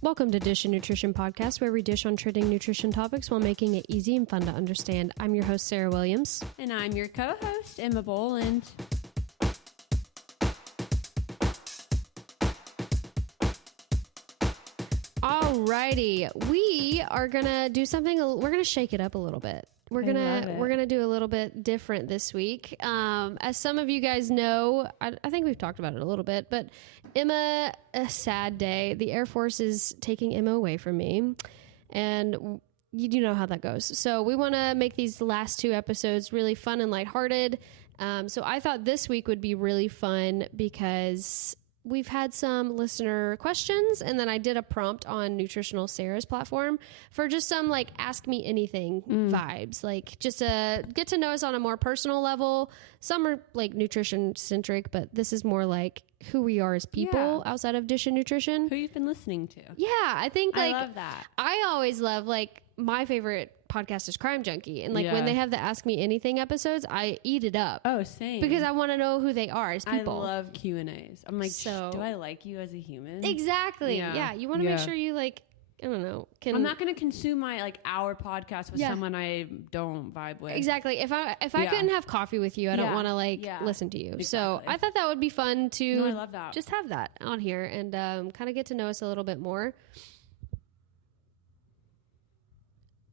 Welcome to Dish and Nutrition Podcast, where we dish on trending nutrition topics while making it easy and fun to understand. I'm your host, Sarah Williams. And I'm your co-host, Emma Boland. Alrighty, we are gonna do something. We're gonna shake it up a little bit. We're gonna do a little bit different this week. As some of you guys know, I think we've talked about it a little bit, but Emma, a sad day. The Air Force is taking Emma away from me, and you do know how that goes. So we want to make these last two episodes really fun and lighthearted. So I thought this week would be really fun because we've had some listener questions, and then I did a prompt on Nutritional Sarah's platform for just some like ask me anything vibes, like just to get to know us on a more personal level. Some are like nutrition centric, but this is more like who we are as people outside of Dish and Nutrition. Who you've been listening to. Yeah, I think like I love that. I always love like my favorite podcast is Crime Junkie, and like when they have the Ask Me Anything episodes, I eat it up. Oh, same. Because I want to know who they are as people. I love Q&As. I'm like, So- do I like you as a human? Exactly. Yeah. Yeah. You want to make sure you like, I don't know. I'm not going to consume my like hour podcast with someone I don't vibe with. Exactly. If I couldn't have coffee with you, I don't want to like listen to you. Exactly. So I thought that would be fun to No, I love that. just have that on here and kind of get to know us a little bit more.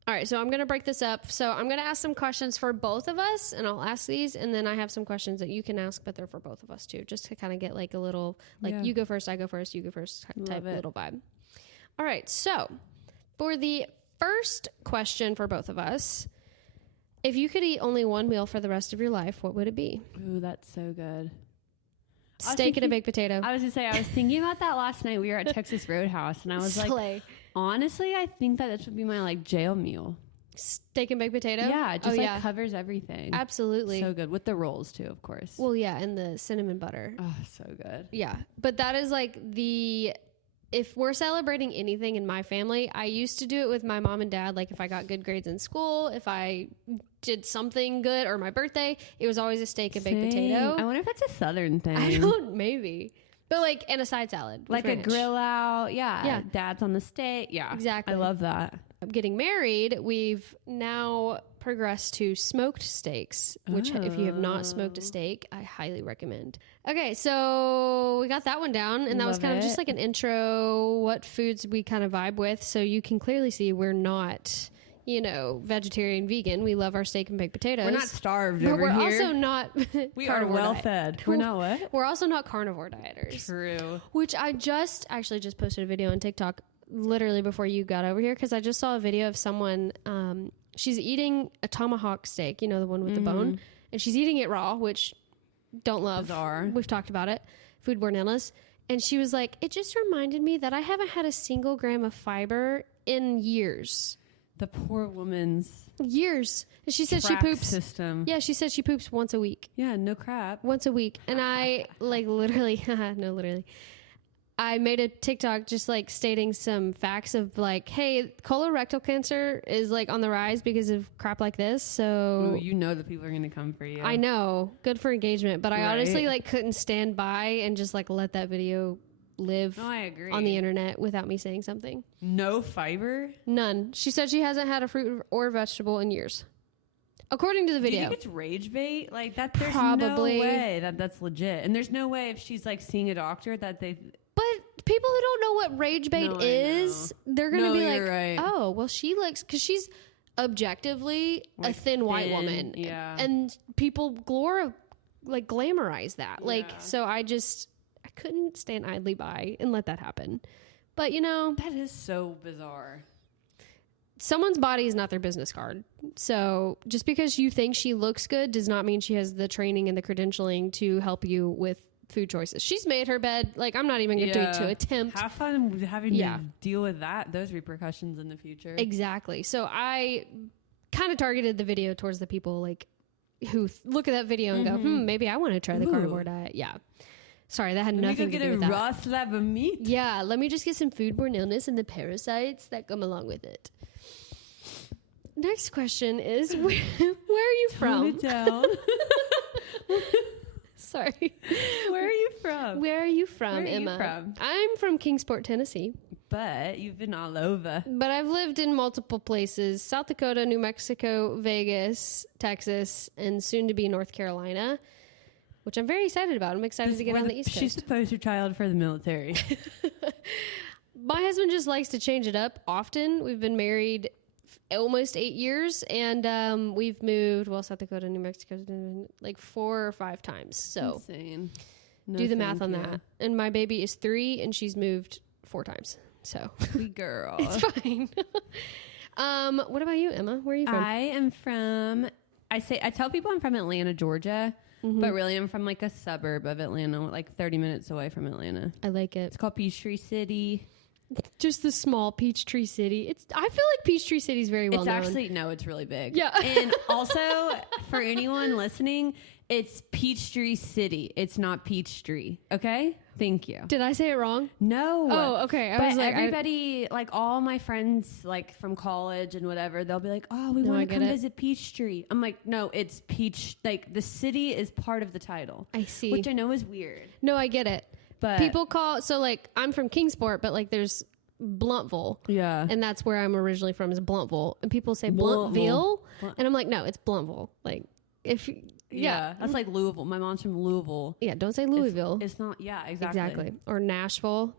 All right, so I'm going to break this up. So I'm going to ask some questions for both of us, and I'll ask these, and then I have some questions that you can ask, but they're for both of us too, just to kind of get like a little, like you go first, I go first, you go first type little vibe. All right, so for the first question for both of us, if you could eat only one meal for the rest of your life, what would it be? Ooh, that's so good. Steak and a baked potato. I was going to say, I was thinking about that last night. We were at Texas Roadhouse, and I was like, honestly, I think that this would be my like jail meal. Steak and baked potato? Yeah, it just covers everything. Absolutely. So good. With the rolls too, of course. Well, yeah, and the cinnamon butter. Oh, so good. Yeah, but that is like if we're celebrating anything in my family, I used to do it with my mom and dad. Like if I got good grades in school, if I did something good, or my birthday, it was always a steak and baked potato. I wonder if that's a Southern thing. I don't, maybe. But like, and a side salad. With like ranch. a grill out. Yeah. Yeah. Dad's on the steak. Yeah. Exactly. I love that. Getting married, we've now progressed to smoked steaks, which if you have not smoked a steak, I highly recommend. Okay, so we got that one down, and that was kind of just like an intro, what foods we kind of vibe with. So you can clearly see we're not, vegetarian, vegan. We love our steak and baked potatoes. We're not starved but over we're here. also not We are well fed. We're not what? We're also not carnivore dieters. True. Which I actually just posted a video on TikTok literally before you got over here, because I just saw a video of someone, she's eating a tomahawk steak, the one with the bone, and she's eating it raw, which don't love. Bizarre. We've talked about it, foodborne illness. And she was like, it just reminded me that I haven't had a single gram of fiber in years. The poor woman's Years. And she said she track poops. system. Yeah, she said she poops once a week. Yeah, no crap. Once a week. And I like literally, literally. I made a TikTok just like stating some facts of like, hey, colorectal cancer is like on the rise because of crap like this. So Ooh, the people are going to come for you. I know, good for engagement, but I honestly like couldn't stand by and just like let that video live I agree. on the internet without me saying something. No fiber? None. She said she hasn't had a fruit or vegetable in years. According to the video. Do you think it's rage bait? Like that? There's Probably. no way that's legit. And there's no way if she's like seeing a doctor that they... But people who don't know what rage bait is, they're going to be like, right. oh, well, she looks, because she's objectively Like a thin white woman. Yeah. And people glamorize that. Like, so I couldn't stand idly by and let that happen. But, That is so bizarre. someone's body is not their business card. So just because you think she looks good does not mean she has the training and the credentialing to help you with food choices. She's made her bed. Like, I'm not even going to attempt. Have fun having to deal with those repercussions in the future. Exactly. So I kind of targeted the video towards the people like who look at that video and go, maybe I want to try the carnivore diet. Yeah. Sorry, that had nothing to do with that. Let me go get a raw slab of meat. Yeah, let me just get some foodborne illness and the parasites that come along with it. Next question is, where are you from? Tone it down. Sorry. Where are you from? Where are you from, Where are you Emma? from? I'm from Kingsport, Tennessee. but you've been all over. But I've lived in multiple places: South Dakota, New Mexico, Vegas, Texas, and soon to be North Carolina, which I'm very excited about. I'm excited to get on the East Coast. She's the poster child for the military. My husband just likes to change it up often. We've been married almost 8 years, and we've moved, South Dakota, New Mexico, like 4 or 5 times. So insane. No, do the math on that. And my baby is 3, and she's moved 4 times. So sweet girl. It's fine. What about you, Emma? Where are you from? I am from, I tell people I'm from Atlanta, Georgia, but really I'm from like a suburb of Atlanta, like 30 minutes away from Atlanta. I like it. It's called Peachtree City. Just the small Peachtree City. I feel like Peachtree City is very well known. It's actually, no, it's really big. Yeah. And also, for anyone listening, it's Peachtree City. It's not Peachtree. Okay? Thank you. Did I say it wrong? No. Oh, okay. I was like, everybody, like all my friends, like from college and whatever, they'll be like, "Oh, we want to come visit Peachtree." I'm like, "No, it's Peach. Like the city is part of the title." I see. Which I know is weird. No, I get it. But people call, so like I'm from Kingsport, but like there's Bluntville. Yeah. And that's where I'm originally from, is Bluntville. And people say Bluntville. And I'm like, no, it's Bluntville. Like if yeah. That's like Louisville. My mom's from Louisville. Yeah, don't say Louisville. It's not, yeah, exactly. Or Nashville.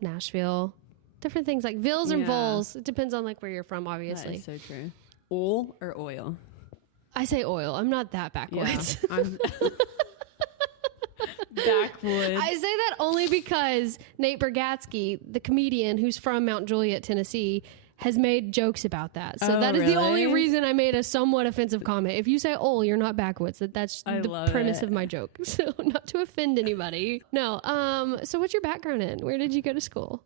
Different things like Vills and Vols. It depends on like where you're from, obviously. That is so true. Oil or oil? I say oil. I'm not that backwards. Yeah, I'm backwoods. I say that only because Nate Bargatze, the comedian who's from Mount Juliet, Tennessee, has made jokes about that. So that is the only reason I made a somewhat offensive comment. If you say, "Oh, you're not backwoods," that's the premise of my joke. So not to offend anybody. No. So what's your background in? Where did you go to school?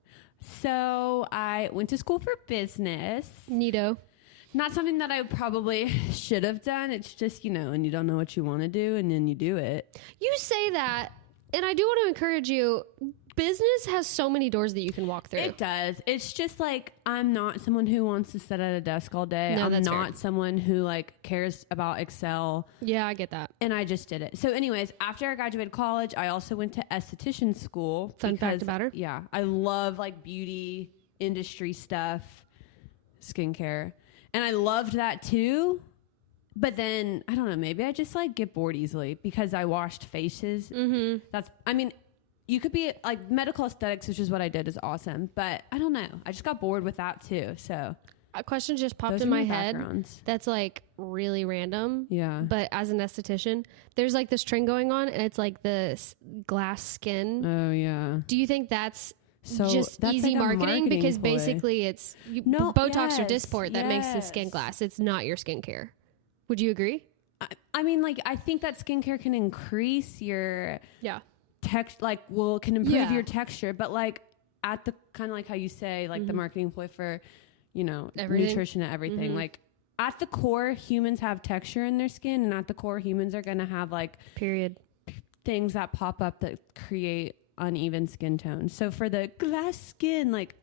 So I went to school for business. Neato. Not something that I probably should have done. It's just, and you don't know what you want to do, and then you do it. You say that, and I do want to encourage you. Business has so many doors that you can walk through. It does. It's just like, I'm not someone who wants to sit at a desk all day. No, I'm not someone who like cares about Excel. Yeah, I get that. And I just did it. So anyways, after I graduated college, I also went to esthetician school. Fun fact about her. Yeah. I love like beauty industry stuff, skincare. And I loved that too. But then, I don't know, maybe I just like get bored easily because I washed faces. Mm-hmm. You could be like medical aesthetics, which is what I did, is awesome. But I don't know. I just got bored with that too. So a question just popped in my head that's like really random. Yeah. But as an esthetician, there's like this trend going on, and it's like the glass skin. Oh, yeah. Do you think that's so just easy like marketing? Because ploy. Basically it's Botox or Dysport that makes the skin glass. It's not your skincare. Would you agree? I think that skincare can increase your can improve your texture, but like at the kind of like how you say, like the marketing ploy for, nutrition and everything. Mm-hmm. Like at the core, humans have texture in their skin, and at the core, humans are going to have like things that pop up that create uneven skin tones. So for the glass skin, like,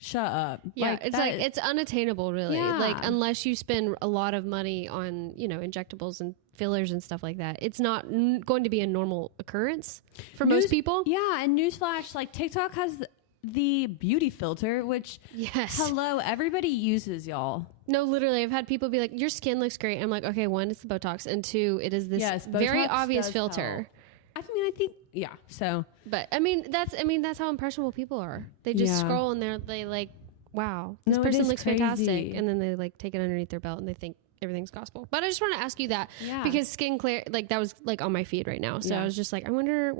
shut up. Yeah, it's unattainable, really. Yeah. Like, unless you spend a lot of money on, injectables and fillers and stuff like that, it's not going to be a normal occurrence for most people. Yeah, and newsflash, like TikTok has the beauty filter, which, hello, everybody uses, y'all. No, literally, I've had people be like, your skin looks great. I'm like, okay, 1, it's the Botox, and 2, it is this very obvious filter. Help. I think, yeah. So, but that's how impressionable people are. They just scroll and they like, wow, this person looks fantastic, and then they like take it underneath their belt and they think everything's gospel. But I just want to ask you that because skincare, like that was like on my feed right now. So I was just like, I wonder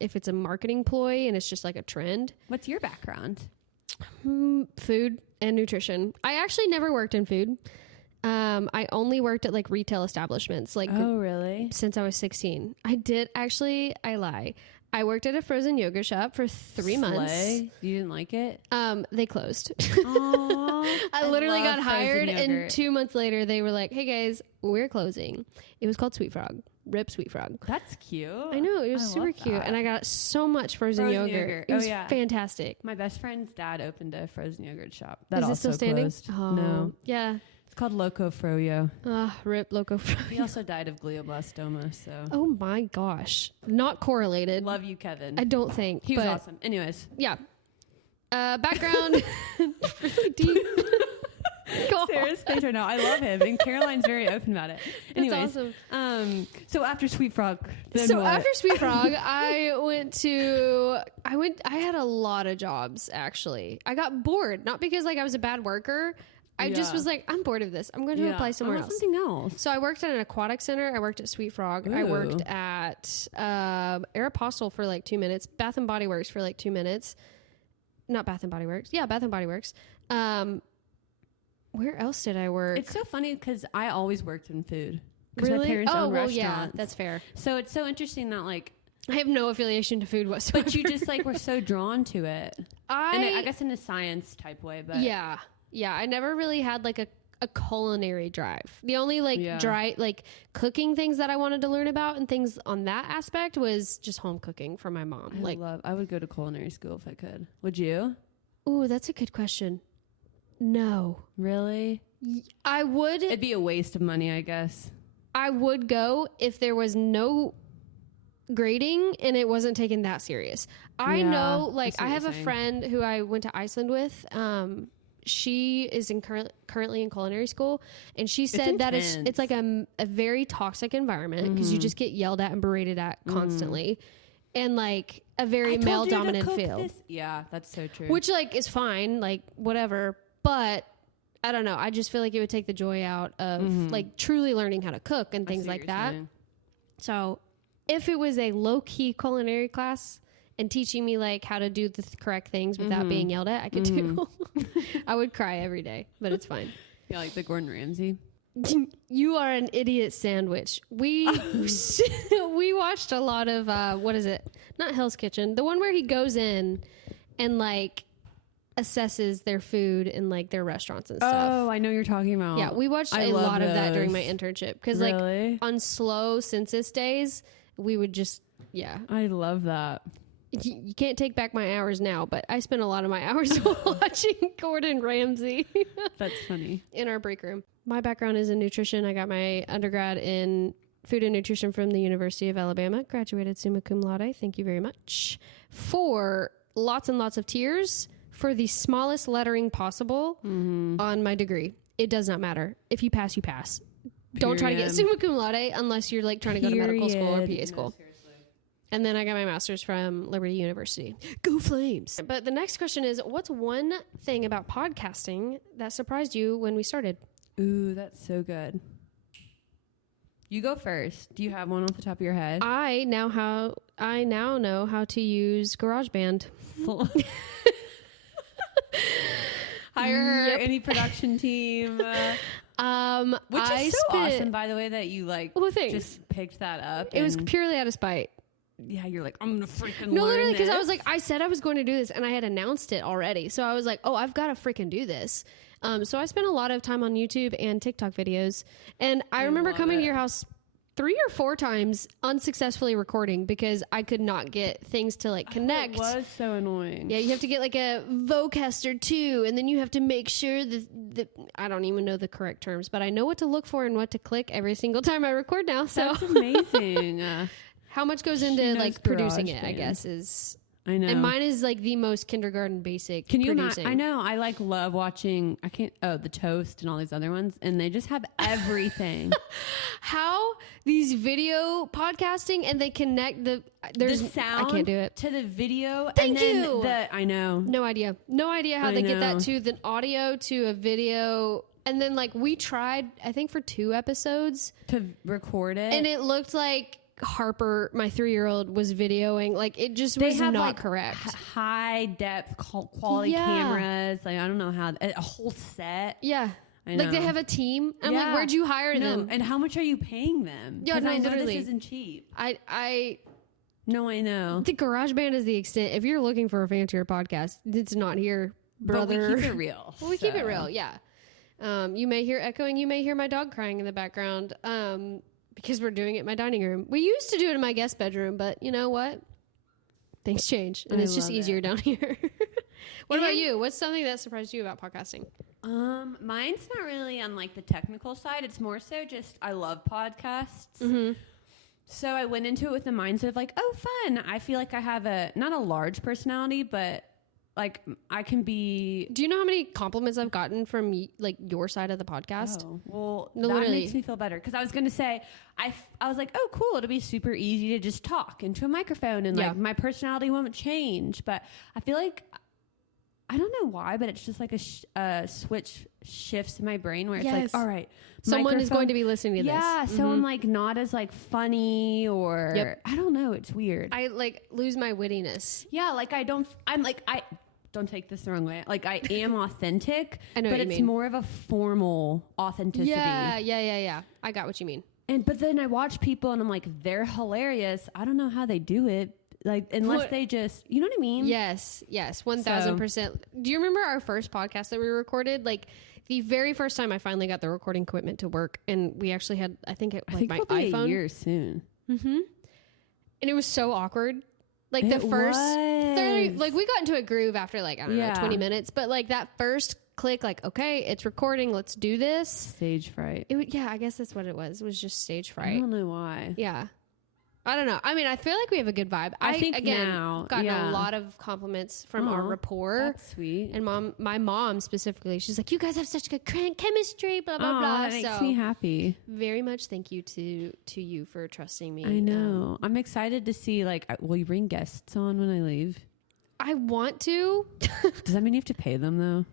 if it's a marketing ploy and it's just like a trend. What's your background? Food and nutrition. I actually never worked in food. I only worked at like retail establishments. Like, oh, really? Since I was 16. I lie. I worked at a frozen yogurt shop for 3 months. You didn't like it? They closed. Aww, I literally got hired, and 2 months later they were like, "Hey guys, we're closing." It was called Sweet Frog. Rip Sweet Frog. That's cute. I know, it was super cute, and I got so much frozen yogurt. It was fantastic. My best friend's dad opened a frozen yogurt shop. Is it still standing? Closed. Oh, no. Yeah. It's called Loco Froyo. Rip Loco Froyo. He also died of glioblastoma, so. Oh my gosh. Not correlated. Love you, Kevin. I don't think. He was awesome. Anyways. Yeah. Background. Really deep. Sarah's face right now. I love him, and Caroline's very open about it. Anyways, that's awesome. So after Sweet Frog, after Sweet Frog, I had a lot of jobs. Actually, I got bored, not because like I was a bad worker. I just was like, I'm bored of this. I'm going to apply somewhere else. Something else. So I worked at an aquatic center. I worked at Sweet Frog. Ooh. I worked at Aeropostale for like 2 minutes. Bath and Body Works for like 2 minutes. Not Bath and Body Works. Yeah, Bath and Body Works. Where else did I work? It's so funny because I always worked in food. Really? My parents own restaurants. Yeah, that's fair. So it's so interesting that like I have no affiliation to food whatsoever. But you just like were so drawn to it. I guess in a science type way, but yeah. I never really had like a culinary drive. The only like cooking things that I wanted to learn about and things on that aspect was just home cooking for my mom. I would go to culinary school if I could. Would you? Ooh, that's a good question. No. Really? I would. It'd be a waste of money, I guess. I would go if there was no grading and it wasn't taken that serious. I know, like, I have a friend who I went to Iceland with. She is currently in culinary school, and she said that it's like a very toxic environment because you just get yelled at and berated at constantly, and like a very male dominant field. Yeah, that's so true. Which like is fine, like whatever. But I don't know. I just feel like it would take the joy out of like truly learning how to cook and things like that. So if it was a low key culinary class and teaching me like how to do the correct things without being yelled at, I could do. I would cry every day, but it's fine. Yeah, like the Gordon Ramsay. You are an idiot sandwich. We watched a lot of what is it? Not Hell's Kitchen. The one where he goes in and like assesses their food in like their restaurants and stuff. Oh, I know you're talking about. Yeah, we watched a lot of that during my internship because like on slow census days, we would just I love that. You can't take back my hours now, but I spent a lot of my hours watching Gordon Ramsay. That's funny. In our break room. My background is in nutrition. I got my undergrad in food and nutrition from the University of Alabama. Graduated summa cum laude. Thank you very much. For lots and lots of tears for the smallest lettering possible on my degree. It does not matter. If you pass, you pass. Period. Don't try to get summa cum laude unless you're like trying to go to medical school or PA school. And then I got my master's from Liberty University. Go Flames. But the next question is, what's one thing about podcasting that surprised you when we started? Ooh, that's so good. You go first. Do you have one off the top of your head? I now know how to use GarageBand. Hire her, any production team. Which is so awesome, by the way, that you like just picked that up. It was purely out of spite. Yeah, you're like, I'm gonna freaking learn literally, because I was like, I said I was going to do this, and I had announced it already. So I was like, oh, I've got to freaking do this. So I spent a lot of time on YouTube and TikTok videos, and I remember coming to your house 3 or 4 times unsuccessfully recording because I could not get things to like connect. It was so annoying. Yeah, you have to get like a Vocaster 2, and then you have to make sure that I don't even know the correct terms, but I know what to look for and what to click every single time I record now. So that's amazing. How much goes into like producing it, I guess, is... I know. And mine is like the most kindergarten basic. Can you imagine? I know. I like love watching, the Toast and all these other ones, and they just have everything. How these video podcasting and they connect the sound I can't do it to the video. Thank and you. Then I know. No idea how they get that to the audio to a video. And then like we tried, I think for 2 episodes to record it, and it looked like Harper, my 3-year-old, was videoing. Like it just was not like correct. High depth quality cameras. Like I don't know how a whole set. Yeah. Like they have a team. I'm like, where'd you hire them? And how much are you paying them? Yeah, no, I know literally. This isn't cheap. I know. The GarageBand is the extent. If you're looking for a fancier podcast, it's not here, brother. But we keep it real. Well, we keep it real. Yeah. You may hear echoing. You may hear my dog crying in the background. Because we're doing it in my dining room. We used to do it in my guest bedroom, but you know what? Things change, and it's just easier down here. What about you? What's something that surprised you about podcasting? Mine's not really on like the technical side. It's more so just I love podcasts. Mm-hmm. So I went into it with the mindset of like, oh, fun. I feel like I have not a large personality, but like I can be. Do you know how many compliments I've gotten from like your side of the podcast? Oh, well, no, that literally makes me feel better because I was going to say I was like, oh, cool, it'll be super easy to just talk into a microphone and like my personality won't change. But I feel like I don't know why, but it's just like a switch shifts in my brain where it's like, all right, someone is going to be listening to this. Yeah, so I'm like not as like funny or I don't know. It's weird. I like lose my wittiness. Yeah, like I don't take this the wrong way. Like I am authentic, I know but what you it's mean. more of a formal authenticity. Yeah. I got what you mean. But then I watch people and I'm like, they're hilarious. I don't know how they do it. Like, unless they just, you know what I mean? Yes, 1000%. Do you remember our first podcast that we recorded? Like the very first time I finally got the recording equipment to work, and we actually had, I think my it'll iPhone. Be a year soon. Mm-hmm. And it was so awkward. Like the first 30, like we got into a groove after like, I don't know, 20 minutes. But like that first click, like, okay, it's recording. Let's do this. Stage fright. I guess that's what it was. It was just stage fright. I don't know why. Yeah. I don't know. I mean, I feel like we have a good vibe. I think again, now, gotten a lot of compliments from our rapport. That's sweet. And my mom specifically, she's like, you guys have such good chemistry, blah, blah, blah. That makes me happy. Very much thank you to you for trusting me. I know. I'm excited to see, like, will you bring guests on when I leave? I want to. Does that mean you have to pay them, though?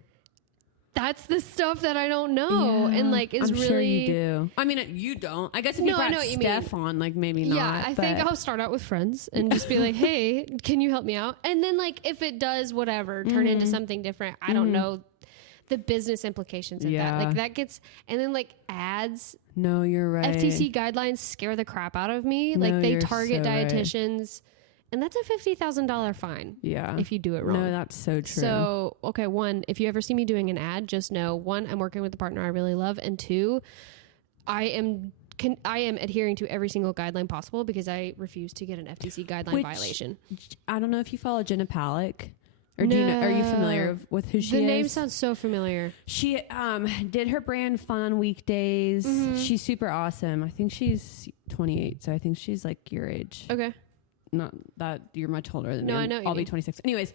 That's the stuff that I don't know. And like, is I'm really. Sure you do. I mean, you don't. I guess if you brought Steph on, like maybe not. Yeah, I think I'll start out with friends and just be like, hey, can you help me out? And then like, if it does whatever, turn into something different, I don't know the business implications of that. Like that gets, and then like ads. No, you're right. FTC guidelines scare the crap out of me. Like they target dietitians. Right. And that's a $50,000 fine. Yeah. If you do it wrong. No, that's so true. So, okay, one, if you ever see me doing an ad, just know, one, I'm working with a partner I really love. And two, I am adhering to every single guideline possible because I refuse to get an FTC guideline violation. I don't know if you follow Jenna Palek. Or do you know, are you familiar with who she is? The name sounds so familiar. She did her brand Fun on Weekdays. Mm-hmm. She's super awesome. I think she's 28, so I think she's like your age. Okay. Not that you're much older than me. No, I know. I'll be 26. Anyways,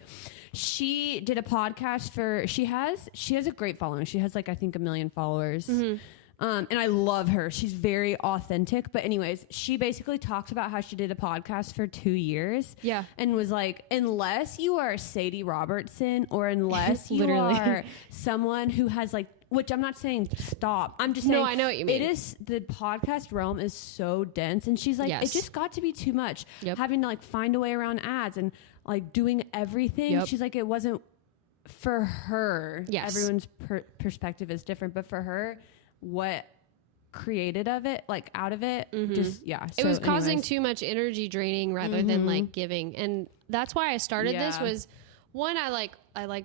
she did a podcast for. She has a great following. She has like I think 1 million followers. Mm-hmm. And I love her. She's very authentic. But anyways, she basically talked about how she did a podcast for 2 years. Yeah. And was like, unless you are Sadie Robertson or unless you are someone who has like, which I'm not saying stop. I'm just saying. No, I know what you mean. It is, the podcast realm is so dense. And she's like, it just got to be too much. Yep. Having to like find a way around ads and like doing everything. Yep. She's like, it wasn't for her. Yes. Everyone's perspective is different. But for her, what created of it, like out of it, just, it was causing too much energy draining rather than like giving. And that's why I started this was, one, I like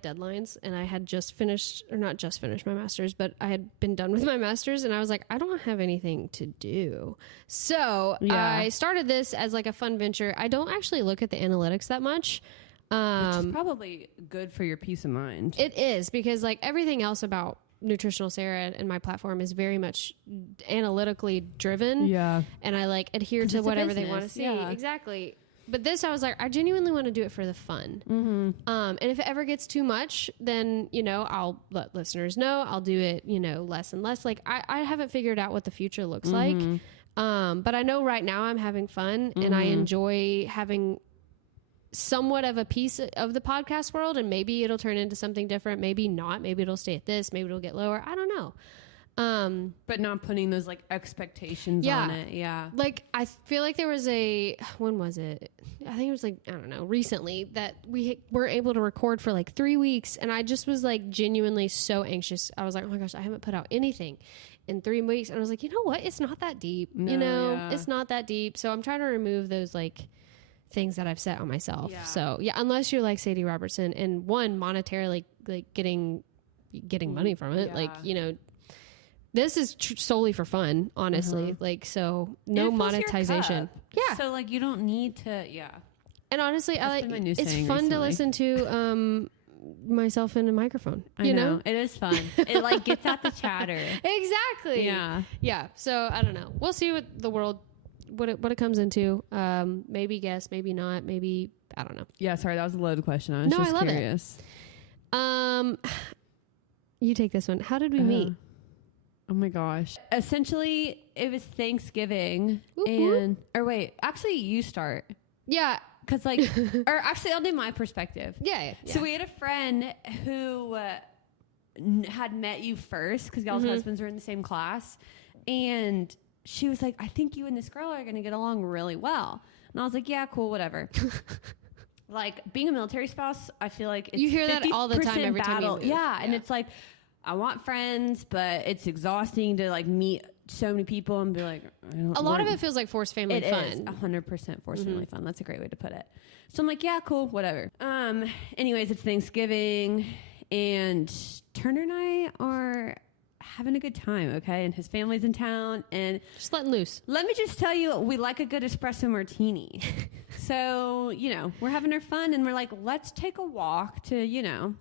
deadlines, and I had not just finished my master's, but I had been done with my master's, and I was like, I don't have anything to do. So I started this as like a fun venture. I don't actually look at the analytics that much. Which is probably good for your peace of mind. It is, because like everything else about Nutritional Sarah and my platform is very much analytically driven. Yeah. And I like adhere to whatever they want to see. Yeah. Exactly. But this, I was like, I genuinely want to do it for the fun. Mm-hmm. And if it ever gets too much, then, I'll let listeners know. I'll do it, less and less. Like I haven't figured out what the future looks like. But I know right now I'm having fun and I enjoy having somewhat of a piece of the podcast world, and maybe it'll turn into something different. Maybe not. Maybe it'll stay at this. Maybe it'll get lower. I don't know. But not putting those like expectations on it. Yeah. Like I feel like there was when was it? I think it was like, I don't know, recently that we were able to record for like 3 weeks. And I just was like genuinely so anxious. I was like, oh my gosh, I haven't put out anything in 3 weeks. And I was like, you know what? It's not that deep. It's not that deep. So I'm trying to remove those like things that I've set on myself. Yeah. So unless you're like Sadie Robertson and one monetarily like getting money from it, like, this is solely for fun, honestly. Like, so no monetization. Yeah. So like you don't need to, And honestly, it's fun to listen to, myself in a microphone. You know? It is fun. It like gets out the chatter. Exactly. Yeah. Yeah. So I don't know. We'll see what the world, what it comes into. Maybe guess, maybe not, maybe I don't know. Yeah, sorry, that was a loaded question. I was just curious. You take this one. How did we meet? Oh my gosh. Essentially, it was Thanksgiving actually you start. Yeah. Cause like, or actually I'll do my perspective. Yeah. So we had a friend who had met you first cause y'all's husbands were in the same class. And she was like, I think you and this girl are going to get along really well. And I was like, yeah, cool, whatever. Like being a military spouse, I feel like it's you hear that all the time every time you move. Yeah. And it's like, I want friends, but it's exhausting to like meet so many people and be like, a lot of it feels like forced family fun. It is 100% forced family fun. That's a great way to put it. So I'm like, yeah, cool, whatever. Anyways, it's Thanksgiving and Turner and I are having a good time, okay? And his family's in town and just letting loose. Let me just tell you, we like a good espresso martini. So, we're having our fun and we're like, let's take a walk to,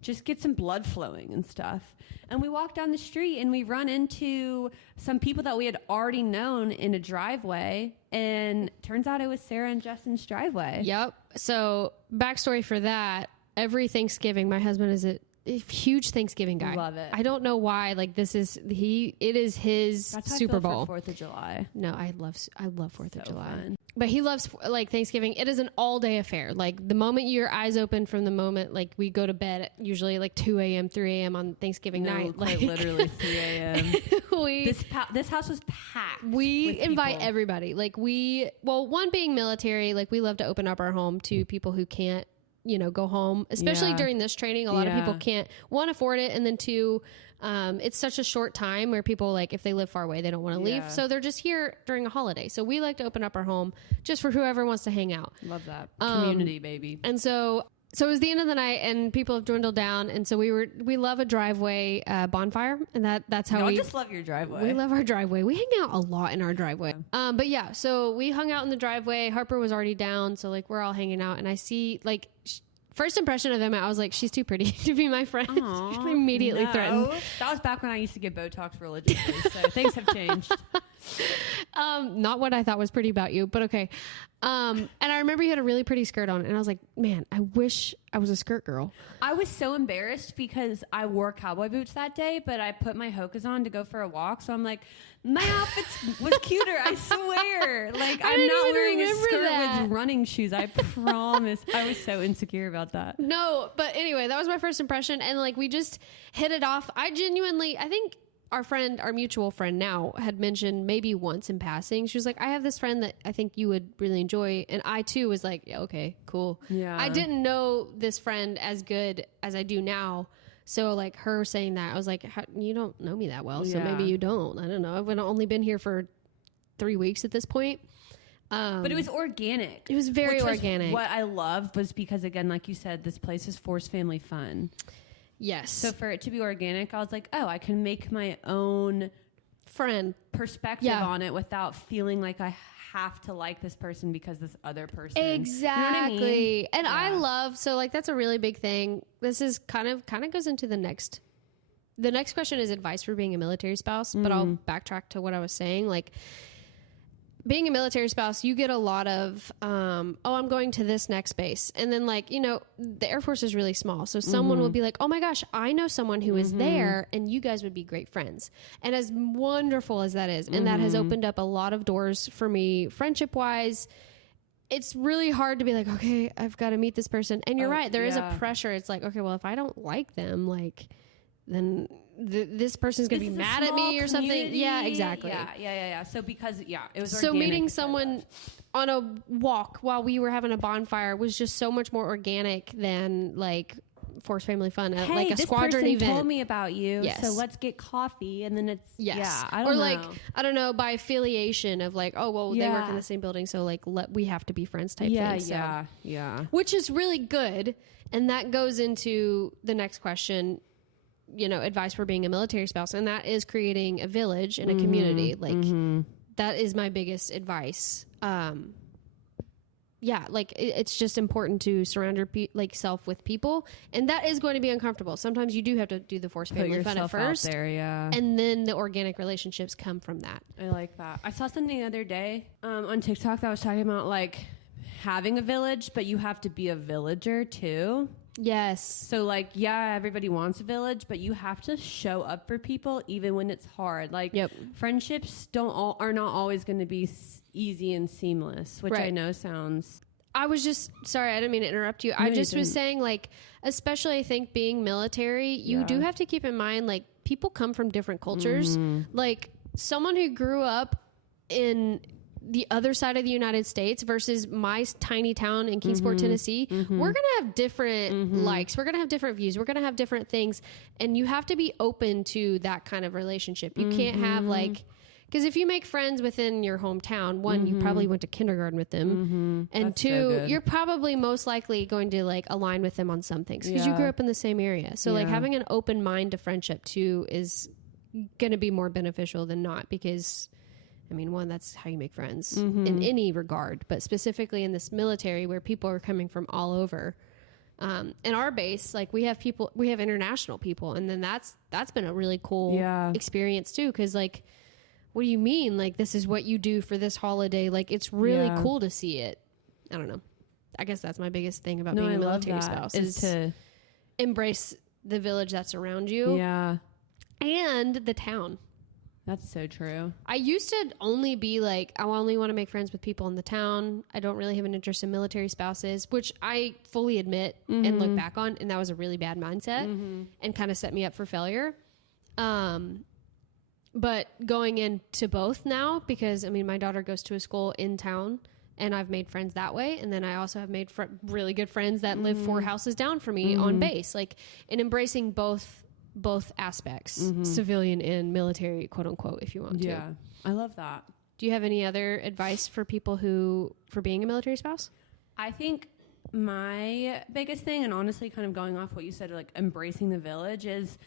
just get some blood flowing and stuff. And we walk down the street and we run into some people that we had already known in a driveway. And turns out it was Sarah and Justin's driveway. Yep. So backstory for that, every Thanksgiving, my husband is a huge Thanksgiving guy. Love it. I don't know why. Like it is his That's Super Bowl. For 4th of July. No, I love 4th of July. Fun. But he loves like Thanksgiving. It is an all day affair. Like the moment your eyes open from the moment, like we go to bed at usually like 2 a.m., 3 a.m. on Thanksgiving night. Like literally 3 a.m. This house was packed. We invite everybody. Like one being military, like we love to open up our home to people who can't, go home, especially during this training. A lot of people can't, one, afford it. And then two, it's such a short time where people, like, if they live far away, they don't want to leave. So they're just here during a holiday. So we like to open up our home just for whoever wants to hang out. Love that. Community, baby. And so it was the end of the night and people have dwindled down. And so we love a driveway bonfire. And that's how we just love your driveway. We love our driveway. We hang out a lot in our driveway. But yeah, so we hung out in the driveway. Harper was already down. So like we're all hanging out and I see like first impression of Emma, I was like, she's too pretty to be my friend. Immediately threatened. That was back when I used to get Botox religiously. So things have changed. Not what I thought was pretty about you, but okay. And I remember you had a really pretty skirt on and I was like, man, I wish I was a skirt girl. I was so embarrassed because I wore cowboy boots that day, but I put my Hokas on to go for a walk. So I'm like, my outfit was cuter. I swear. Like I'm not wearing a skirt with running shoes. I promise. I was so insecure about that. No, but anyway, that was my first impression. And like, we just hit it off. I think our mutual friend now had mentioned maybe once in passing. She was like, I have this friend that I think you would really enjoy. And I too was like, yeah, okay, cool. Yeah. I didn't know this friend as good as I do now. So like her saying that, I was like, you don't know me that well. So maybe you don't. I don't know. I've only been here for 3 weeks at this point. But it was organic. It was very organic. What I loved was because, again, like you said, this place is forced family fun. Yes. So for it to be organic, I was like, oh, I can make my own friend perspective on it without feeling like I have to like this person because this other person. Exactly. You know what I mean? And I love, so like that's a really big thing. This is kind of goes into the next question is advice for being a military spouse, but I'll backtrack to what I was saying. Like being a military spouse, you get a lot of, I'm going to this next base. And then like, the Air Force is really small. So someone will be like, oh my gosh, I know someone who is there and you guys would be great friends. And as wonderful as that is, and that has opened up a lot of doors for me friendship wise, it's really hard to be like, okay, I've got to meet this person. And you're right. There is a pressure. It's like, okay, well, if I don't like them, like, then this person's going to be mad at me or something. Yeah, exactly. Yeah. So because, it was so meeting someone on a walk while we were having a bonfire was just so much more organic than like forced family fun at like a squadron event. This person told me about you, so let's get coffee. And then it's, I don't know. Like, I don't know, by affiliation of like, oh, well, they work in the same building, so like we have to be friends type thing. So. Yeah. Which is really good. And that goes into the next question, advice for being a military spouse, and that is creating a village and a community. Like that is my biggest advice. Like it's just important to surround your self with people, and that is going to be uncomfortable. Sometimes you do have to do the forced family fun at first, out there, and then the organic relationships come from that. I like that. I saw something the other day on TikTok that was talking about like having a village, but you have to be a villager too. Yes. So like, yeah, everybody wants a village, but you have to show up for people even when it's hard. Like friendships are not always going to be easy and seamless, which I know sounds... I was just, sorry, I didn't mean to interrupt you. I just was saying, like, especially I think being military, you do have to keep in mind, like, people come from different cultures. Like, someone who grew up in the other side of the United States versus my tiny town in Kingsport, Tennessee, we're going to have different likes. We're going to have different views. We're going to have different things. And you have to be open to that kind of relationship. You can't have, like... Because if you make friends within your hometown, one, you probably went to kindergarten with them. And that's two, you're probably most likely going to like align with them on some things because you grew up in the same area. So like having an open mind to friendship too is going to be more beneficial than not because, I mean, one, that's how you make friends in any regard, but specifically in this military where people are coming from all over. In our base, like we have international people. And then that's been a really cool experience too. Cause like, what do you mean? Like, this is what you do for this holiday. Like, it's really cool to see it. I don't know. I guess that's my biggest thing about being a military spouse is to embrace the village that's around you. Yeah. And the town. That's so true. I used to only be like, I only want to make friends with people in the town. I don't really have an interest in military spouses, which I fully admit and look back on. And that was a really bad mindset and kind of set me up for failure. But going into both now, because I mean, my daughter goes to a school in town and I've made friends that way. And then I also have made really good friends that live 4 houses down from me on base, like, and embracing both aspects, civilian and military, quote unquote, if you want to. Yeah. I love that. Do you have any other advice for people for being a military spouse? I think my biggest thing, and honestly kind of going off what you said, like embracing the village, is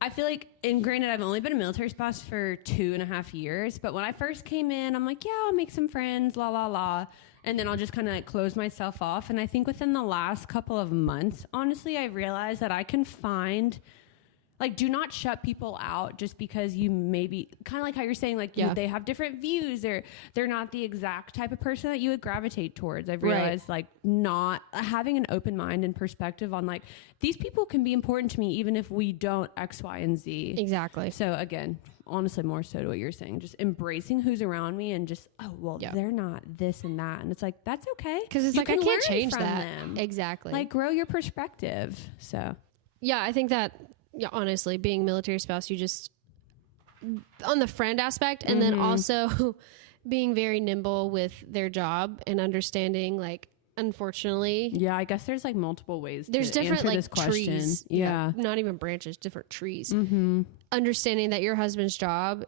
I feel like, and granted, I've only been a military spouse for 2.5 years, but when I first came in, I'm like, yeah, I'll make some friends, la, la, la. And then I'll just kind of like close myself off. And I think within the last couple of months, honestly, I realized that I can find, like, do not shut people out just because you maybe, kind of like how you're saying, like, they have different views, or they're not the exact type of person that you would gravitate towards. I've realized, like, not having an open mind and perspective on, like, these people can be important to me even if we don't X, Y, and Z. Exactly. So, again, honestly, more so to what you're saying, just embracing who's around me and just, they're not this and that. And it's like, that's okay. Because it's like, I can't change that. Exactly. Like, grow your perspective. So. Yeah, I think that... Yeah, honestly, being military spouse, you just on the friend aspect, and then also being very nimble with their job and understanding, like, unfortunately, I guess there's like multiple ways. There's to different answer like this question. trees, not even branches, different trees. Understanding that your husband's job,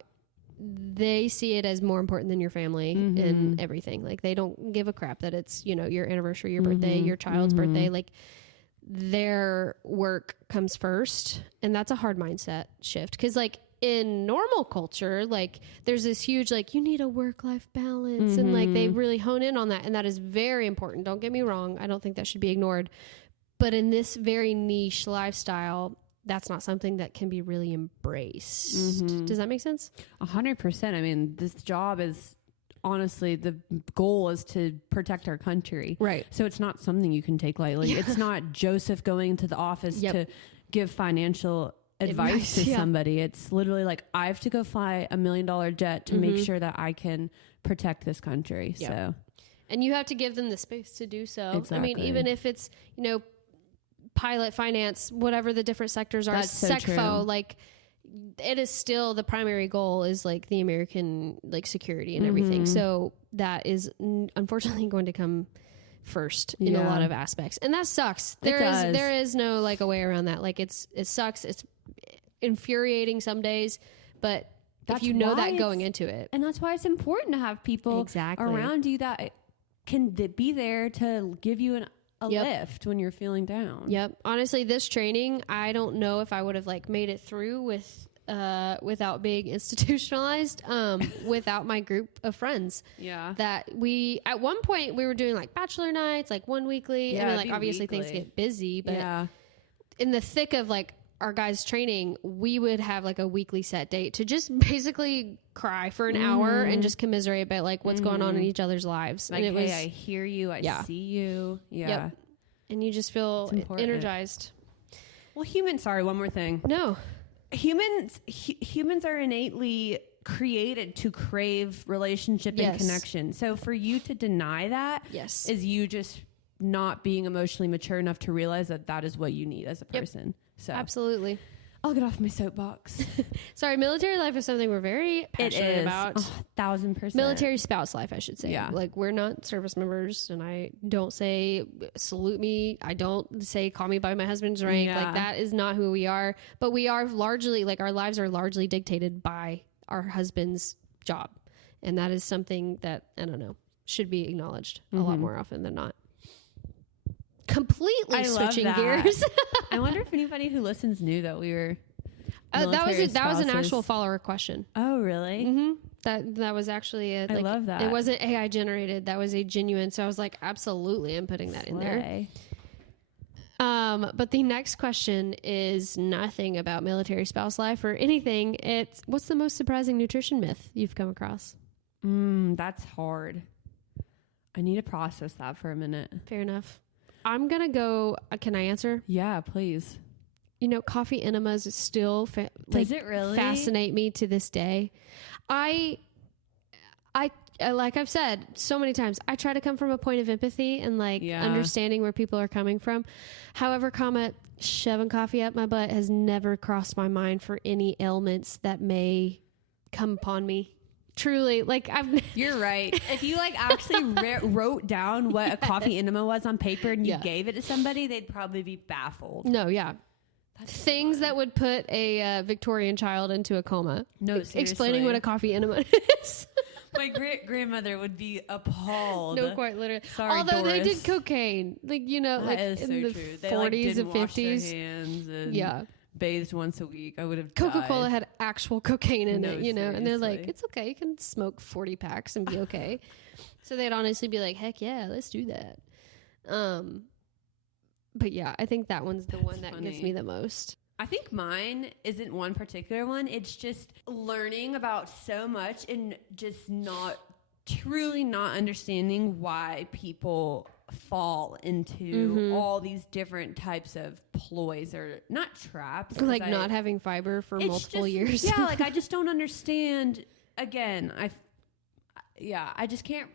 they see it as more important than your family and everything. Like, they don't give a crap that it's your anniversary, your birthday, your child's birthday, like. Their work comes first, and that's a hard mindset shift because like in normal culture, like there's this huge like you need a work-life balance and like they really hone in on that, and that is very important. Don't get me wrong, I don't think that should be ignored, but in this very niche lifestyle, that's not something that can be really embraced. Does that make sense? 100%. I mean, this job is honestly, the goal is to protect our country. Right. So it's not something you can take lightly. It's not Joseph going to the office to give financial advice to somebody. It's literally like, I have to go fly $1 million jet to make sure that I can protect this country. So, and you have to give them the space to do so. Exactly. I mean, even if it's, pilot, finance, whatever the different sectors are, that's so true. Like, it is still the primary goal is like the American like security and everything. So that is unfortunately going to come first in a lot of aspects, and that sucks. There is no like a way around that. Like it sucks. It's infuriating some days, but if you know that going into it, and that's why it's important to have people around you that can be there to give you a lift when you're feeling down. Yep. Honestly, this training, I don't know if I would have like made it through without being institutionalized, without my group of friends. Yeah. That at one point we were doing like bachelor nights, like one weekly. I mean, like obviously weekly. Things get busy, but in the thick of like our guys training, we would have like a weekly set date to just basically cry for an hour and just commiserate about like what's going on in each other's lives. Like, and it was, I hear you. I see you. Yeah. Yep. And you just feel energized. Well, sorry, one more thing. No. Humans are innately created to crave relationship and connection. So for you to deny that is you just not being emotionally mature enough to realize that is what you need as a person. So absolutely. I'll get off my soapbox. Sorry, military life is something we're very passionate about. 1,000%. Military spouse life, I should say. Yeah. Like, we're not service members, and I don't say salute me. I don't say call me by my husband's rank. Yeah. Like, that is not who we are. But we are largely, like, our lives are largely dictated by our husband's job. And that is something that, I don't know, should be acknowledged a lot more often than not. Completely switching gears. I wonder if anybody who listens knew that we were that was an actual follower question. Oh, really? Mm-hmm. That was actually I love that. It wasn't AI generated. That was a genuine. So I was like, absolutely, I'm putting that in there. But the next question is nothing about military spouse life or anything. It's what's the most surprising nutrition myth you've come across? That's hard. I need to process that for a minute. Fair enough. I'm going to go. Can I answer? Yeah, please. You know, coffee enemas still does it really fascinate me to this day. I like I've said so many times, I try to come from a point of empathy and understanding where people are coming from. However, shoving coffee up my butt has never crossed my mind for any ailments that may come upon me. Truly, like you're right. If you actually wrote down what a coffee enema was on paper and you gave it to somebody, they'd probably be baffled. No, yeah. That's things that would put a Victorian child into a coma. No, seriously. Explaining what a coffee enema is. My great-grandmother would be appalled. No, quite literally. Sorry, although Doris. They did cocaine, that in the 40s and 50s. And bathed once a week. I would have Coca-Cola had actual cocaine in it, seriously. And they're like, it's okay, you can smoke 40 packs and be okay. So they'd honestly be like, heck yeah, let's do that. But yeah, I think that one's the one that gets me the most. I think mine isn't one particular one. It's just learning about so much and just truly not understanding why people fall into all these different types of ploys or not traps. Like not having fiber for multiple years. Yeah, I just don't understand. Again, I just can't.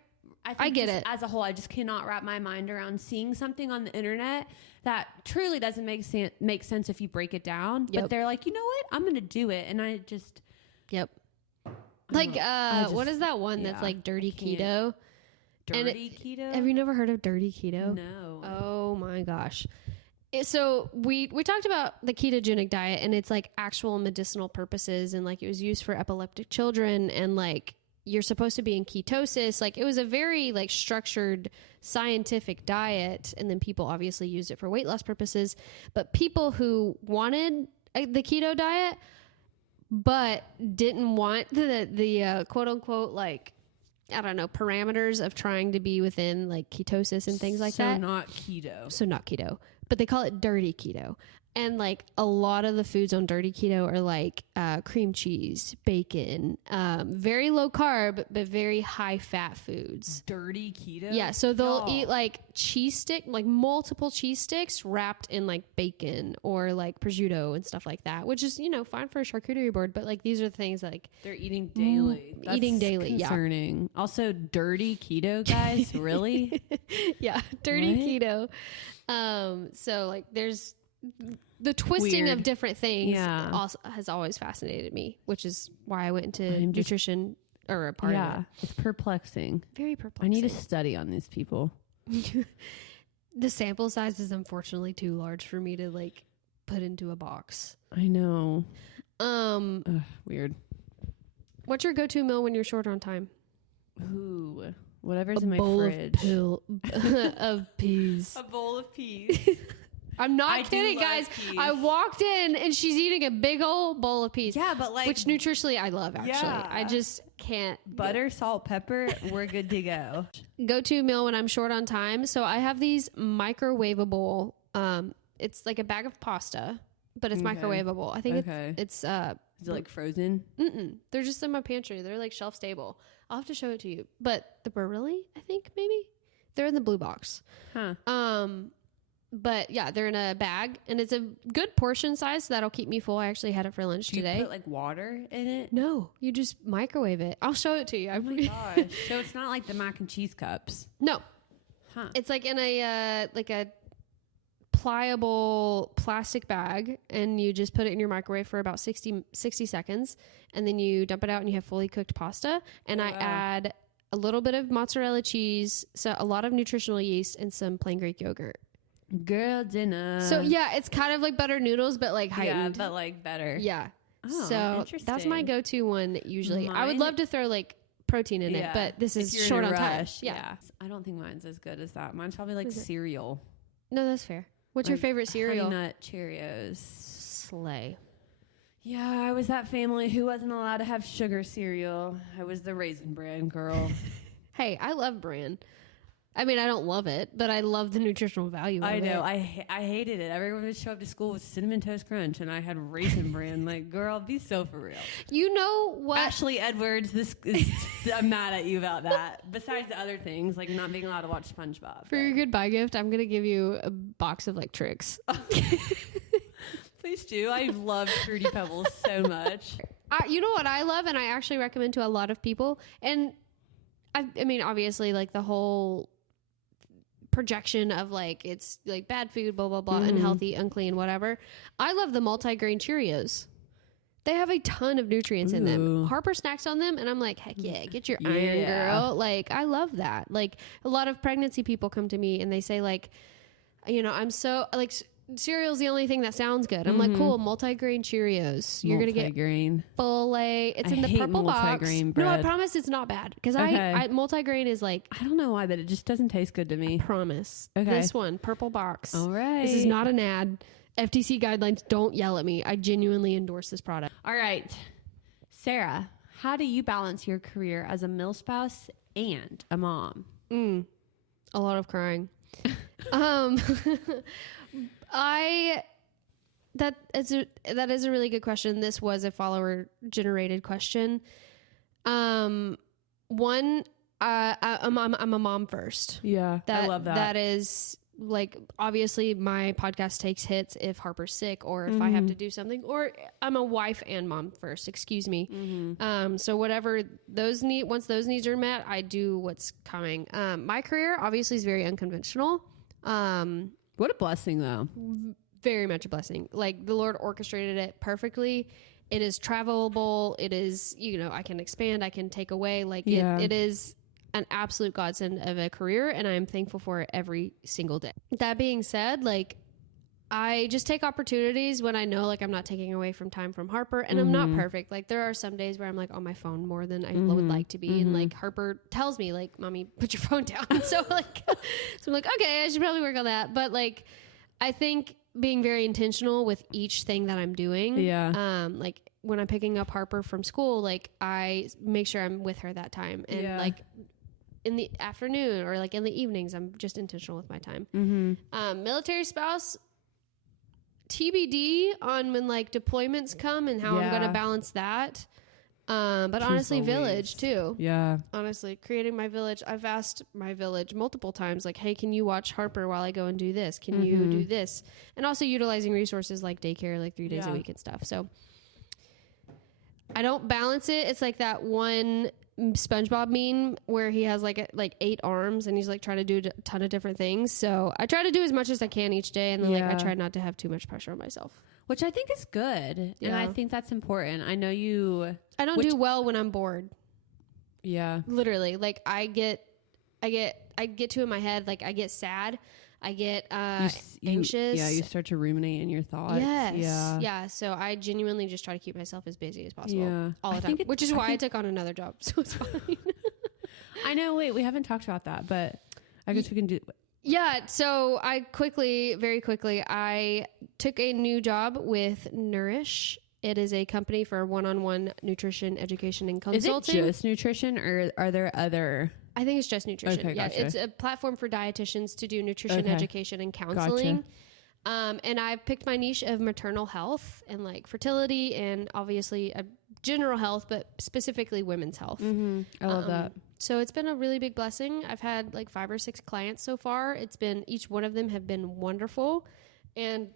I get it. As a whole, I just cannot wrap my mind around seeing something on the internet that truly doesn't make sense if you break it down. Yep. But they're like, you know what? I'm going to do it. And I just... Yep. What is that one that's like dirty keto? Dirty keto? Have you never heard of dirty keto? No. Oh my gosh. So we talked about the ketogenic diet, and it's like actual medicinal purposes, and it was used for epileptic children, and you're supposed to be in ketosis. It was a very structured scientific diet. And then people obviously used it for weight loss purposes, but people who wanted the keto diet, but didn't want the quote unquote, I don't know, parameters of trying to be within ketosis and things like that. So not keto, but they call it dirty keto. And a lot of the foods on dirty keto are cream cheese, bacon, very low carb, but very high fat foods. Dirty keto? Yeah. So they'll eat cheese stick, multiple cheese sticks wrapped in bacon or prosciutto and stuff like that, which is, fine for a charcuterie board. But these are the things they're eating daily. Eating daily. Concerning. Yeah. Also also dirty keto, guys. Really? Yeah. Dirty keto. So there's the twisting of different things also has always fascinated me, which is why I went into nutrition or a part of it. It's perplexing. Very perplexing. I need to study on these people. The sample size is unfortunately too large for me to put into a box. I know. Weird. What's your go-to meal when you're short on time? Ooh, whatever's in my fridge. Of peas. A bowl of peas. I'm not kidding, guys. Peas. I walked in and she's eating a big old bowl of peas. Yeah, but which nutritionally I love, actually. Yeah. I just can't. Butter, salt, pepper, we're good to go. Go-to meal when I'm short on time. So I have these microwavable, it's like a bag of pasta. but it's microwavable. I think it's is it like frozen? They're just in my pantry. They're like shelf stable. I'll have to show it to you. But the Barilla, I think maybe they're in the blue box. But yeah, they're in a bag, and it's a good portion size, so that'll keep me full. I actually had it for lunch today. You put like water in it? No, you just microwave it. I'll show it to you. Oh my gosh. So it's not like the mac and cheese cups? No. It's like in a pliable plastic bag, and you just put it in your microwave for about 60 seconds, and then you dump it out, and you have fully cooked pasta. And I add a little bit of mozzarella cheese, so a lot of nutritional yeast, and some plain Greek yogurt. Girl dinner. So yeah, it's kind of like butter noodles, but like heightened. Yeah, but like better. Yeah. Oh, so that's my go-to one usually. I would love to throw like protein in it, but this is short on time. Yeah. I don't think mine's as good as that. Mine's probably like cereal. No, that's fair. What's your favorite cereal? Honey Nut Cheerios. Slay. Yeah, I was that family who wasn't allowed to have sugar cereal. I was the Raisin Bran girl. Hey, I love bran. I mean, I don't love it, but I love the nutritional value of it. I know. I hated it. Everyone would show up to school with Cinnamon Toast Crunch, and I had Raisin Bran. Like, girl, be so for real. You know what? Ashley Edwards, I'm mad at you about that. Besides the other things, like not being allowed to watch SpongeBob. For your goodbye gift, I'm going to give you a box of, like, Trix. Please do. I love Fruity Pebbles so much. You know what I love, and I actually recommend to a lot of people, and I mean, obviously, like, the whole projection of like it's like bad food, blah blah blah, unhealthy, unclean, whatever. I love the multi-grain Cheerios. They have a ton of nutrients in them. Harper snacks on them, and I'm like, heck yeah, get your iron, girl. Like, I love that. Like, a lot of pregnancy people come to me and they say like, you know, I'm so like cereal's the only thing that sounds good. I'm like, cool, multi-grain Cheerios. You're gonna get full A. It's in the purple box. Bread. No, I promise it's not bad because I multi-grain is like, I don't know why, but it just doesn't taste good to me. I promise. Okay. This one, purple box. All right. This is not an ad. FTC guidelines. Don't yell at me. I genuinely endorse this product. All right, Sarah, how do you balance your career as a milspouse and a mom? A lot of crying. That is a really good question. This was a follower generated question. I'm a mom first. Yeah, I love that. That is like, obviously my podcast takes hits if Harper's sick or if I have to do something, or I'm a wife and mom first, excuse me. So whatever once those needs are met, I do what's coming. My career obviously is very unconventional. What a blessing though. Very much a blessing. Like, the Lord orchestrated it perfectly. It is travelable. It is, you know, I can expand, I can take away. Like, it is an absolute godsend of a career, and I am thankful for it every single day. That being said, like, I just take opportunities when I know, like, I'm not taking away from time from Harper, and I'm not perfect. Like, there are some days where I'm like on my phone more than I would like to be. And like, Harper tells me like, mommy, put your phone down. So like, so I'm like, okay, I should probably work on that. But like, I think being very intentional with each thing that I'm doing. Yeah. Like, when I'm picking up Harper from school, like, I make sure I'm with her that time. And like in the afternoon or like in the evenings, I'm just intentional with my time. Military spouse, TBD on when like deployments come and how I'm going to balance that. But honestly, village too. Yeah. Honestly, creating my village. I've asked my village multiple times, like, hey, can you watch Harper while I go and do this? Can you do this? And also utilizing resources like daycare, like 3 days a week and stuff. So I don't balance it. It's like that one SpongeBob meme where he has like 8 arms and he's like trying to do a ton of different things. So I try to do as much as I can each day. And then like, I try not to have too much pressure on myself. Which I think is good. Yeah. And I think that's important. I know I don't do well when I'm bored. Yeah. Literally. Like, I get to in my head, like, I get sad. I get anxious. You start to ruminate in your thoughts. Yes. Yeah. So I genuinely just try to keep myself as busy as possible all the time. Which is why I took on another job. So it's fine. I know. Wait, we haven't talked about that, but I guess we can do... Yeah, so very quickly, I took a new job with Nourish. It is a company for one-on-one nutrition education and consulting. Is it just nutrition, or are there other? I think it's just nutrition. Okay, gotcha. It's a platform for dietitians to do nutrition education and counseling. And I picked my niche of maternal health and like fertility and obviously general health, but specifically women's health. I love that. So it's been a really big blessing. I've had like 5 or 6 clients so far. Each one of them have been wonderful. And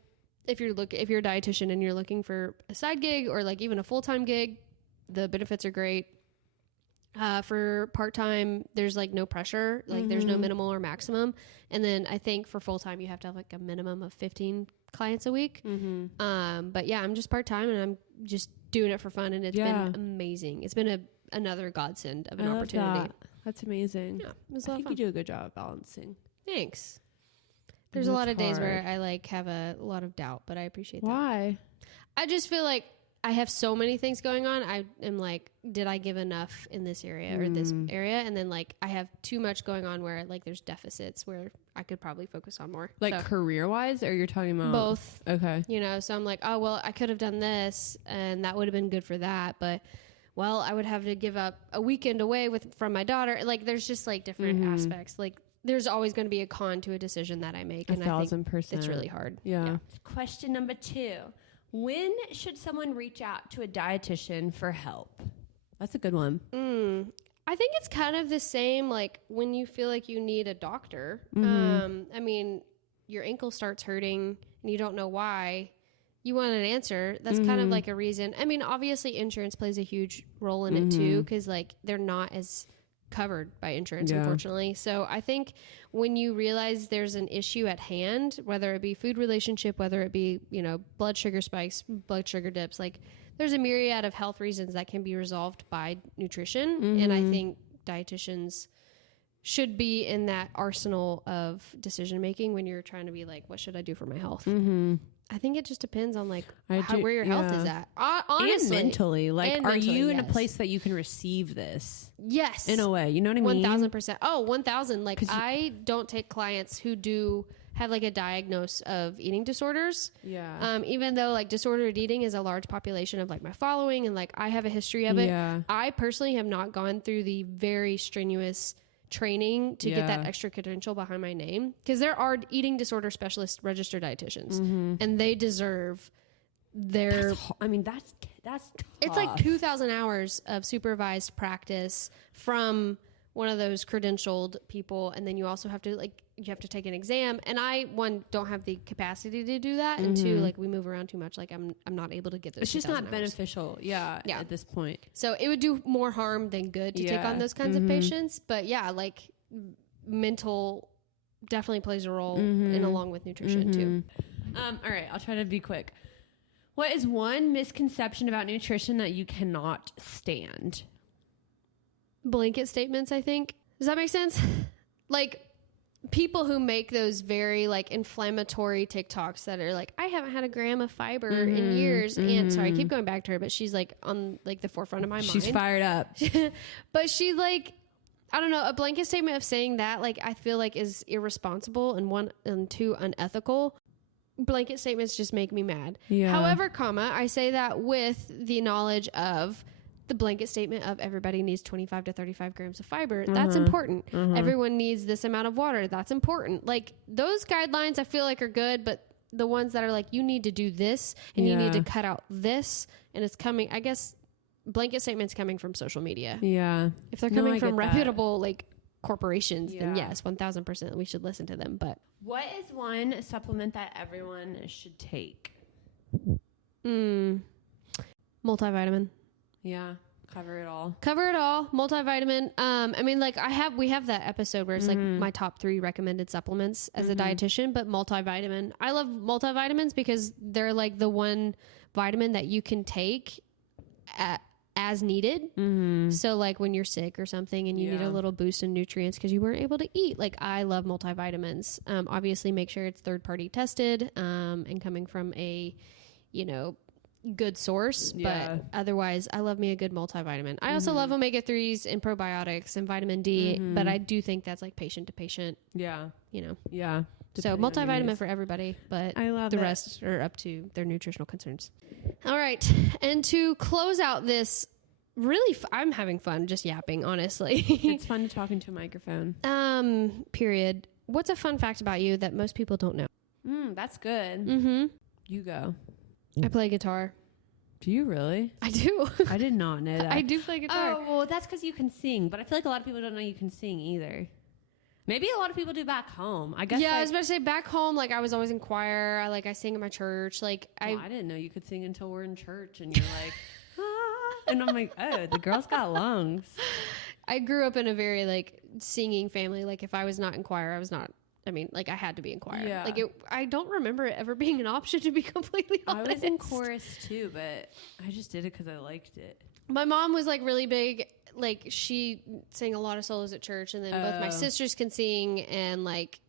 if you're a dietitian and you're looking for a side gig or like even a full-time gig, the benefits are great. For part-time, there's like no pressure, like there's no minimal or maximum. And then I think for full-time, you have to have like a minimum of 15 clients a week. But yeah, I'm just part-time and I'm just doing it for fun. And it's been amazing. It's been another godsend of an opportunity. That's amazing. Yeah, it was a lot of fun. You do a good job of balancing. Thanks. There's a lot of days where I like have a lot of doubt, but I appreciate that. Why? I just feel like I have so many things going on. I am like, did I give enough in this area or this area? And then like I have too much going on where like there's deficits where I could probably focus on more. Like career wise, or you're talking about both? Okay. You know, so I'm like, oh, well, I could have done this and that would have been good for that. But well, I would have to give up a weekend away from my daughter. Like there's just like different aspects. Like there's always going to be a con to a decision that I make. And 1,000%. I think it's really hard. Yeah. Question number 2. When should someone reach out to a dietitian for help? That's a good one. I think it's kind of the same, like when you feel like you need a doctor. I mean, your ankle starts hurting and you don't know why. You want an answer. That's kind of like a reason. I mean, obviously insurance plays a huge role in it too, because like they're not as covered by insurance, unfortunately. So I think when you realize there's an issue at hand, whether it be food relationship, whether it be, you know, blood sugar spikes, blood sugar dips, like there's a myriad of health reasons that can be resolved by nutrition. And I think dietitians should be in that arsenal of decision making when you're trying to be like, what should I do for my health? I think it just depends on like where your health is at. Honestly. And mentally. Like, are you in a place that you can receive this? Yes. In a way. You know what I mean? 1,000%. Oh, 1,000. Like I don't take clients who do have like a diagnosis of eating disorders. Yeah. Even though like disordered eating is a large population of like my following and like I have a history of it. Yeah. I personally have not gone through the very strenuous training to get that extra credential behind my name, because there are eating disorder specialist registered dietitians and they deserve their that's tough. It's like 2,000 hours of supervised practice from one of those credentialed people, and then you also have to take an exam, and I don't have the capacity to do that, and 2, like we move around too much, like I'm not able to get those. It's just not hours. Beneficial at this point. So it would do more harm than good to take on those kinds of patients, but like mental definitely plays a role and along with nutrition too. All right, I'll try to be quick. What is one misconception about nutrition that you cannot stand? Blanket statements, I think. Does that make sense? Like people who make those very like inflammatory TikToks that are like, I haven't had a gram of fiber in years. And sorry, I keep going back to her, but she's like on like the forefront of my mind. She's fired up. But she like, I don't know, a blanket statement of saying that, like, I feel like is irresponsible and 2, unethical. Blanket statements just make me mad. Yeah. However, I say that with the knowledge of the blanket statement of everybody needs 25 to 35 grams of fiber. That's important. Everyone needs this amount of water. That's important. Like those guidelines I feel like are good, but the ones that are like, you need to do this and you need to cut out this, and it's coming, I guess, blanket statements coming from social media. Yeah. If they're coming from reputable like corporations, then yes, 1,000% we should listen to them. But what is one supplement that everyone should take? Multivitamin. Yeah. Cover it all. Multivitamin. I mean, like we have that episode where it's like my top 3 recommended supplements as a dietitian, but multivitamin. I love multivitamins because they're like the one vitamin that you can take as needed. So like when you're sick or something and you need a little boost in nutrients because you weren't able to eat, like I love multivitamins. Obviously make sure it's third party tested and coming from a, good source, but otherwise I love me a good multivitamin. I also love omega-3s and probiotics and vitamin D, but I do think that's like patient to patient. Yeah. So multivitamin for everybody, but I love the rest are up to their nutritional concerns. All right. And to close out this really, I'm having fun just yapping, honestly. It's fun to talk into a microphone. Period. What's a fun fact about you that most people don't know? That's good. Mm-hmm. You go. I play guitar. Do you really? I do. I did not know that. I do play guitar. Oh, well, that's because you can sing. But I feel like a lot of people don't know you can sing either. Maybe a lot of people do back home. I guess. Yeah, I was about to say back home. Like I was always in choir. I sing in my church. Like I didn't know you could sing until we're in church, and you're like, ah. And I'm like, oh, the girl's got lungs. I grew up in a very like singing family. Like if I was not in choir, I was not. I mean, like I had to be in choir. Yeah. Like I don't remember it ever being an option, to be completely honest. I was in chorus too, but I just did it because I liked it. My mom was like really big. Like she sang a lot of solos at church, and then both my sisters can sing, and like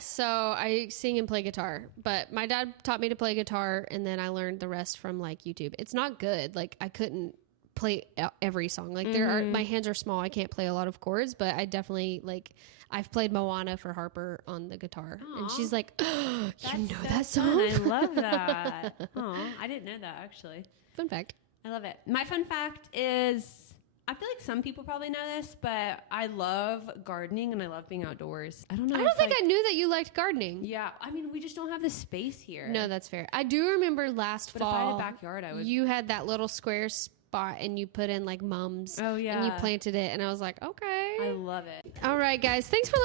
so I sing and play guitar. But my dad taught me to play guitar, and then I learned the rest from like YouTube. It's not good. Like I couldn't play every song. Like my hands are small. I can't play a lot of chords, but I definitely like. I've played Moana for Harper on the guitar. Aww. And she's like, oh, you know that song? I love that. Oh, I didn't know that actually. Fun fact. I love it. My fun fact is, I feel like some people probably know this, but I love gardening and I love being outdoors. I don't think I knew that you liked gardening. Yeah. I mean, we just don't have the space here. No, that's fair. I do remember last fall. If I had a backyard, I would. You had that little square spot and you put in like mums. Oh yeah. And you planted it, and I was like, okay. I love it. All right, guys. Thanks for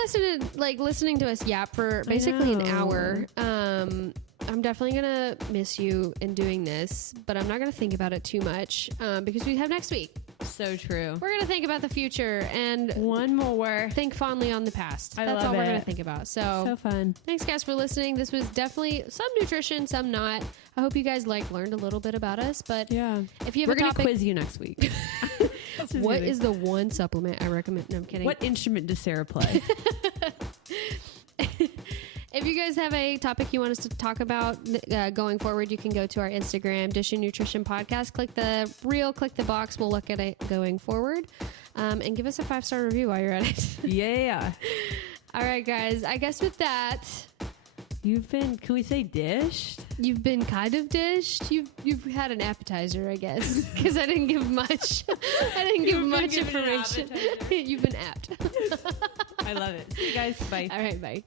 listening to us yap for basically an hour. I'm definitely gonna miss you in doing this, but I'm not gonna think about it too much because we have next week. So true. We're gonna think about the future and one more. Think fondly on the past. That's all we're gonna think about. So fun. Thanks, guys, for listening. This was definitely some nutrition, some not. I hope you guys learned a little bit about us. But yeah, if you have we're gonna quiz you next week. What is the one supplement I recommend? No, I'm kidding. What instrument does Sarah play? If you guys have a topic you want us to talk about going forward, you can go to our Instagram, Dish and Nutrition Podcast. Click the box. We'll look at it going forward. And give us a 5-star review while you're at it. Yeah. All right, guys. I guess with that... can we say dished? You've been kind of dished. You've had an appetizer, I guess, because I didn't give much. I didn't give much information. You've been apt. I love it. See you guys. Bye. All right, bye.